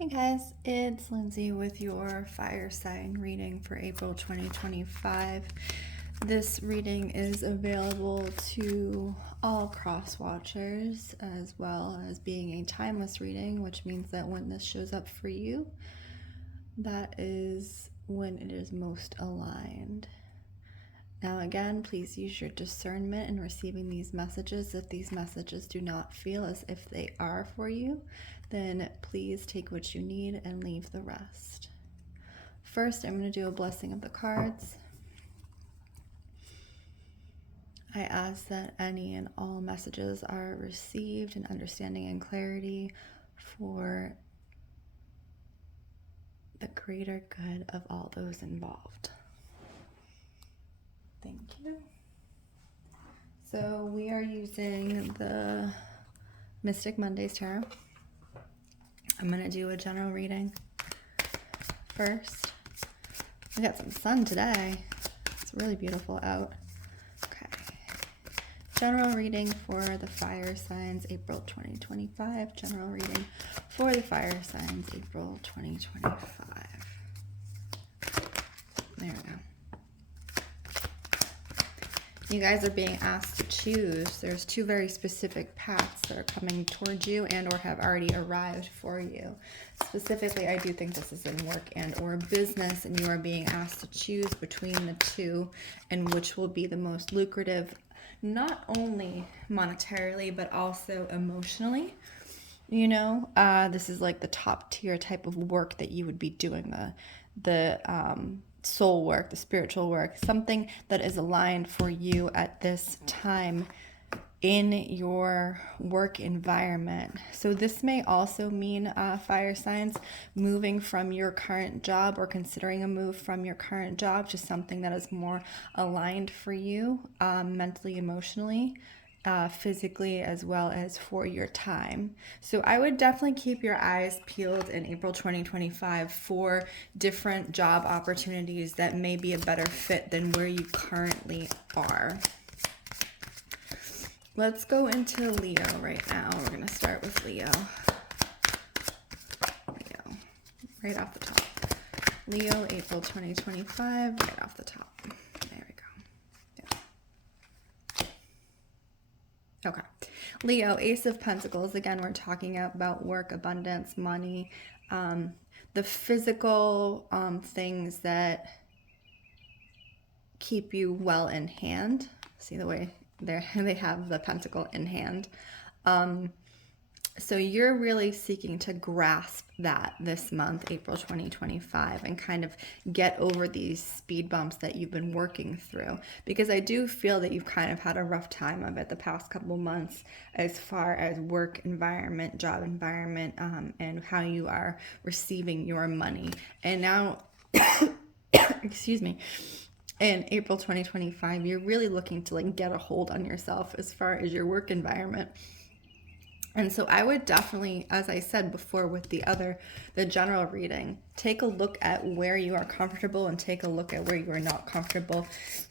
Hey guys, it's Lindsay with your fire sign reading for April 2025. This reading is available to all cross watchers as well as being a timeless reading, which means that when this shows up for you, that is when it is most aligned. Now again, please use your discernment in receiving these messages. If these messages do not feel as if they are for you, then please take what you need and leave the rest. First, I'm going to do a blessing of the cards. I ask that any and all messages are received in understanding and clarity for the greater good of all those involved. Thank you. So we are using the Mystic Mondays Tarot. I'm going to do a general reading first. We got some sun today. It's really beautiful out. Okay. General reading for the fire signs, April 2025. General reading for the fire signs, April 2025. There we go. You guys are being asked to choose. There's two very specific paths that are coming towards you and or have already arrived for you. Specifically, I do think this is in work and or business, and you are being asked to choose between the two and which will be the most lucrative, not only monetarily, but also emotionally. You know, this is like the top tier type of work that you would be doing, the soul work, the spiritual work, something that is aligned for you at this time in your work environment. So this may also mean fire signs moving from your current job or considering a move from your current job to something that is more aligned for you mentally, emotionally, physically, as well as for your time. So I would definitely keep your eyes peeled in April 2025 for different job opportunities that may be a better fit than where you currently are. Let's go into Leo right now. We're going to start with Leo. Leo, right off the top. Leo, April 2025, right off the top. There we go. Yeah. Okay. Leo, Ace of Pentacles. Again, we're talking about work, abundance, money, the physical things that keep you well in hand. See the way they have the pentacle in hand. So you're really seeking to grasp that this month, April 2025, and kind of get over these speed bumps that you've been working through. Because I do feel that you've kind of had a rough time of it the past couple months as far as work environment, job environment, and how you are receiving your money. And now, excuse me, in April 2025, you're really looking to like get a hold on yourself as far as your work environment. And so I would definitely, as I said before with the general reading, take a look at where you are comfortable and take a look at where you are not comfortable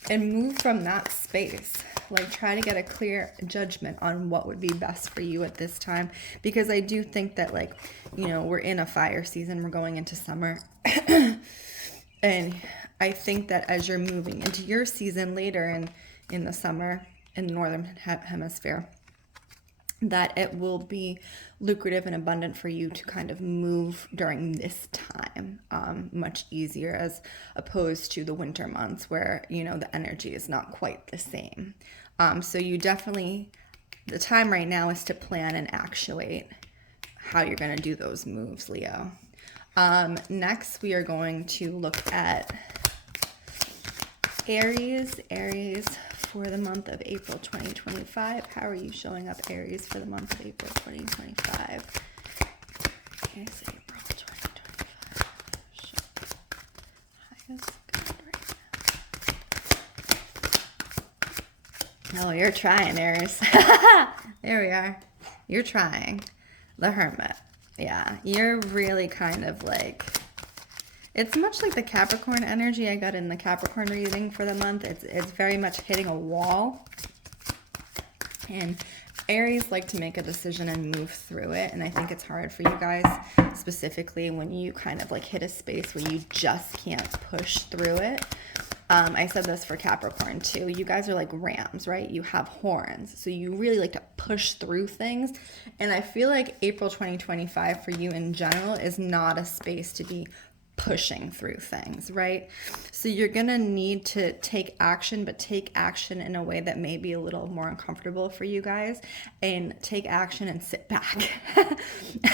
and move from that space. Like try to get a clear judgment on what would be best for you at this time. Because I do think that like, you know, we're in a fire season, we're going into summer. And I think that as you're moving into your season later in the summer in the northern hemisphere, that it will be lucrative and abundant for you to kind of move during this time, much easier as opposed to the winter months where, you know, the energy is not quite the same. So you definitely, the time right now is to plan and actuate how you're going to do those moves, Leo. Next, we are going to look at Aries. Aries for the month of April 2025. How are you showing up, Aries, for the month of April 2025? Okay, so April 2025. Highest good right now. Oh, you're trying, Aries. There we are. You're trying. The Hermit. Yeah, you're really kind of like, it's much like the Capricorn energy I got in the Capricorn reading for the month. It's very much hitting a wall. And Aries like to make a decision and move through it, and I think it's hard for you guys, specifically when you kind of like hit a space where you just can't push through it. I said this for Capricorn too. You guys are like rams, right? You have horns, so you really like to push through things. And I feel like April 2025 for you in general is not a space to be pushing through things, right? So you're gonna need to take action, but take action in a way that may be a little more uncomfortable for you guys, and take action and sit back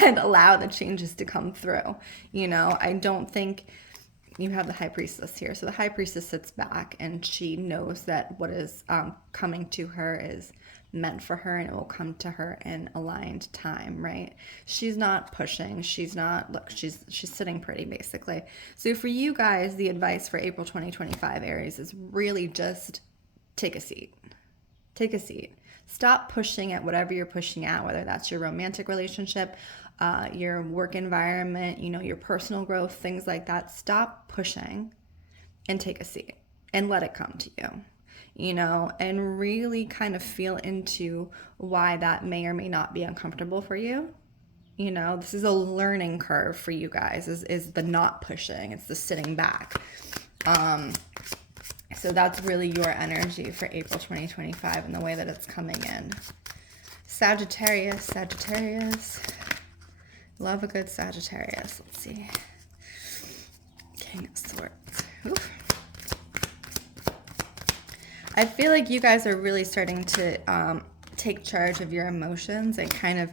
and allow the changes to come through. You know, I don't think you have the High Priestess here. So the High Priestess sits back and she knows that what is coming to her is meant for her, and it will come to her in aligned time, right? She's not pushing. She's not, look, she's sitting pretty basically. So for you guys, the advice for April 2025 Aries is really just take a seat. Take a seat. Stop pushing at whatever you're pushing at, whether that's your romantic relationship, your work environment, you know, your personal growth, things like that. Stop pushing and take a seat and let it come to you, you know, and really kind of feel into why that may or may not be uncomfortable for you. You know, this is a learning curve for you guys, is the not pushing. It's the sitting back. So that's really your energy for April 2025 and the way that it's coming in. Sagittarius. Love a good Sagittarius. Let's see. King of Swords. Oof. I feel like you guys are really starting to take charge of your emotions and kind of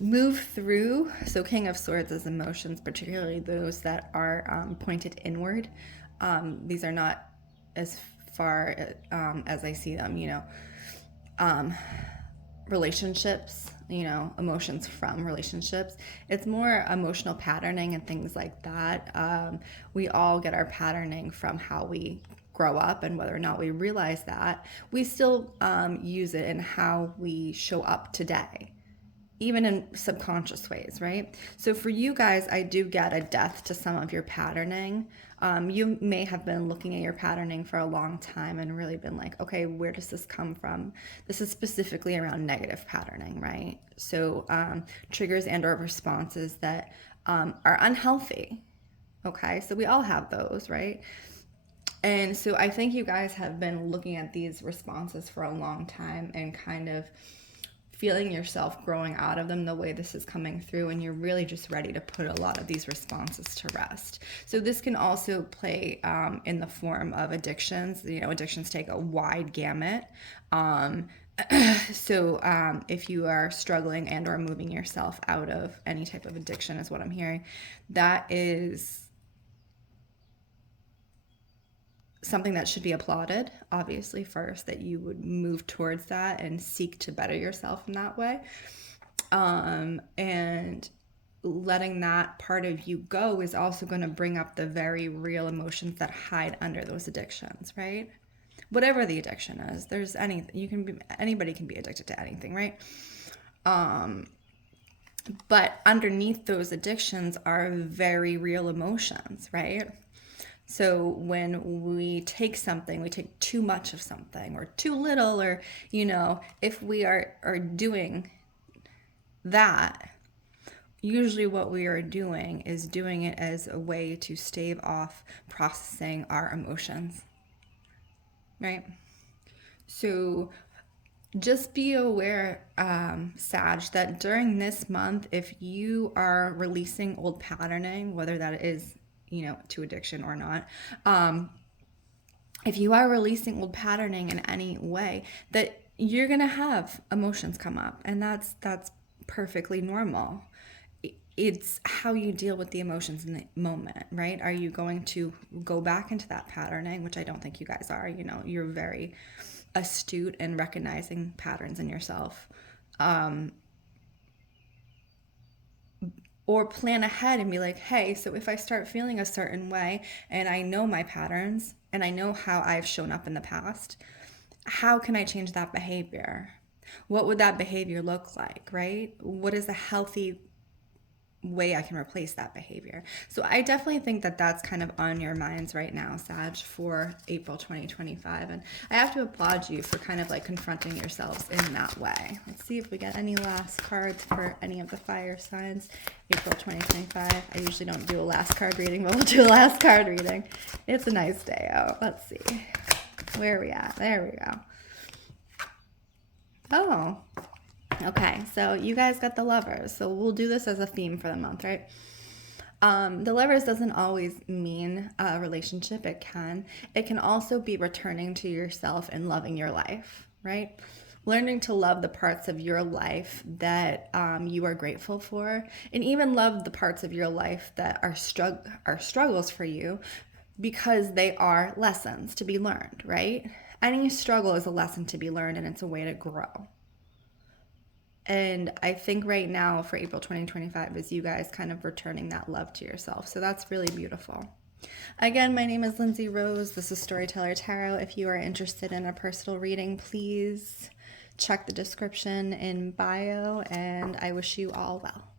move through. So King of Swords is emotions, particularly those that are pointed inward. These are not as far as I see them, you know, relationships, you know, emotions from relationships. It's more emotional patterning and things like that. We all get our patterning from how we grow up, and whether or not we realize that, we still use it in how we show up today, even in subconscious ways, right? So for you guys, I do get a death to some of your patterning. You may have been looking at your patterning for a long time and really been like, okay, where does this come from? This is specifically around negative patterning, right? So triggers and or responses that are unhealthy, okay? So we all have those, right? And so I think you guys have been looking at these responses for a long time and kind of feeling yourself growing out of them the way this is coming through, and you're really just ready to put a lot of these responses to rest. So this can also play in the form of addictions. You know, addictions take a wide gamut. So if you are struggling and or moving yourself out of any type of addiction is what I'm hearing, that is something that should be applauded, obviously, first, that you would move towards that and seek to better yourself in that way. And letting that part of you go is also going to bring up the very real emotions that hide under those addictions, right? Whatever the addiction is, there's anything, anybody can be addicted to anything, right? But underneath those addictions are very real emotions, right? So when we take something, we take too much of something or too little, or, you know, if we are doing that, usually what we are doing is doing it as a way to stave off processing our emotions, right? So just be aware, Sag, that during this month, if you are releasing old patterning, whether that is, you know, to addiction or not, if you are releasing old patterning in any way, that you're gonna have emotions come up, and that's perfectly normal. It's how you deal with the emotions in the moment, right? Are you going to go back into that patterning, which I don't think you guys are. You know, you're very astute in recognizing patterns in yourself. Or plan ahead and be like, hey, so if I start feeling a certain way and I know my patterns and I know how I've shown up in the past, how can I change that behavior? What would that behavior look like, right? What is a healthy way I can replace that behavior. So I definitely think that that's kind of on your minds right now, Sag, for April 2025. And I have to applaud you for kind of like confronting yourselves in that way. Let's see if we get any last cards for any of the fire signs. April 2025. I usually don't do a last card reading, but we'll do a last card reading. It's a nice day out. Let's see. Where are we at? There we go. Oh, okay, so you guys got the Lovers. So we'll do this as a theme for the month, right? The Lovers doesn't always mean a relationship. It can also be returning to yourself and loving your life, right? Learning to love the parts of your life that you are grateful for, and even love the parts of your life that are struggles for you, because they are lessons to be learned, right? Any struggle is a lesson to be learned, and it's a way to grow. And I think right now for April 2025 is you guys kind of returning that love to yourself. So that's really beautiful. Again, my name is Lindsey Rose. This is Storyteller Tarot. If you are interested in a personal reading, please check the description in bio, and I wish you all well.